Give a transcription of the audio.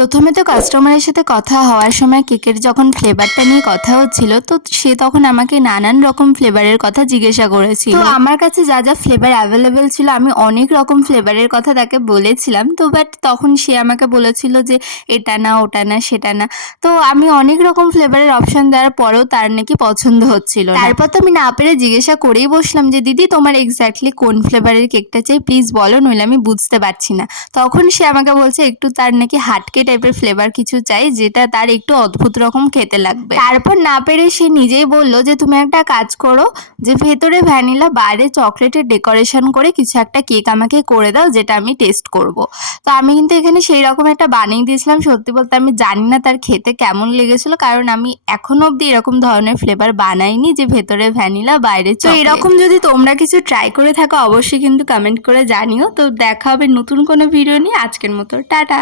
প্রথমে তো কাস্টমারের সাথে কথা হওয়ার সময় কেকের যখন ফ্লেভারটা নিয়ে কথা হচ্ছিল, তো সে তখন আমাকে নানান রকম ফ্লেভারের কথা জিজ্ঞাসা করেছিল। তো আমার কাছে যা যা ফ্লেভার অ্যাভেলেবেল ছিল আমি অনেক রকম ফ্লেভারের কথা তাকে বলেছিলাম। তো বাট তখন সে আমাকে বলেছিল যে এটা না, ওটা না, সেটা না। তো আমি অনেক রকম ফ্লেভারের অপশন দেওয়ার পরেও তার নাকি পছন্দ হচ্ছিল না। তারপর তো আমি না পেরে জিজ্ঞাসা করেই বসলাম যে দিদি, তোমার এক্স্যাক্টলি কোন ফ্লেভারের কেকটা চাই, প্লিজ বলো, নইলে আমি বুঝতে পারছি না। তখন সে আমাকে বলছে একটু তার নাকি হাটকে টাইপের ফ্লেভার কিছু চাই, যেটা তার একটু অদ্ভুত রকম খেতে লাগবে। তারপর না পেরে সে নিজেই বলল যে তুমি একটা কাজ করো, যে ভেতরে ভ্যানিলা বাইরে চকলেটের ডেকোরেশন করে কিছু একটা কেক আমাকে করে দাও, যেটা আমি টেস্ট করব। তো আমি কিন্তু এখানে সেই রকম একটা বানিয়ে দিয়েছিলাম। সত্যি বলতে আমি জানি না তার খেতে কেমন লেগেছিল, কারণ আমি এখনো অব্দি এরকম ধরনের ফ্লেভার বানাইনি যে ভেতরে ভ্যানিলা বাইরে চকলেট। তো এরকম যদি তোমরা কিছু ট্রাই করে থাকো অবশ্যই কিন্তু কমেন্ট করে জানিও। তো দেখা হবে নতুন কোনো ভিডিও নিয়ে। আজকের মতো টাটা।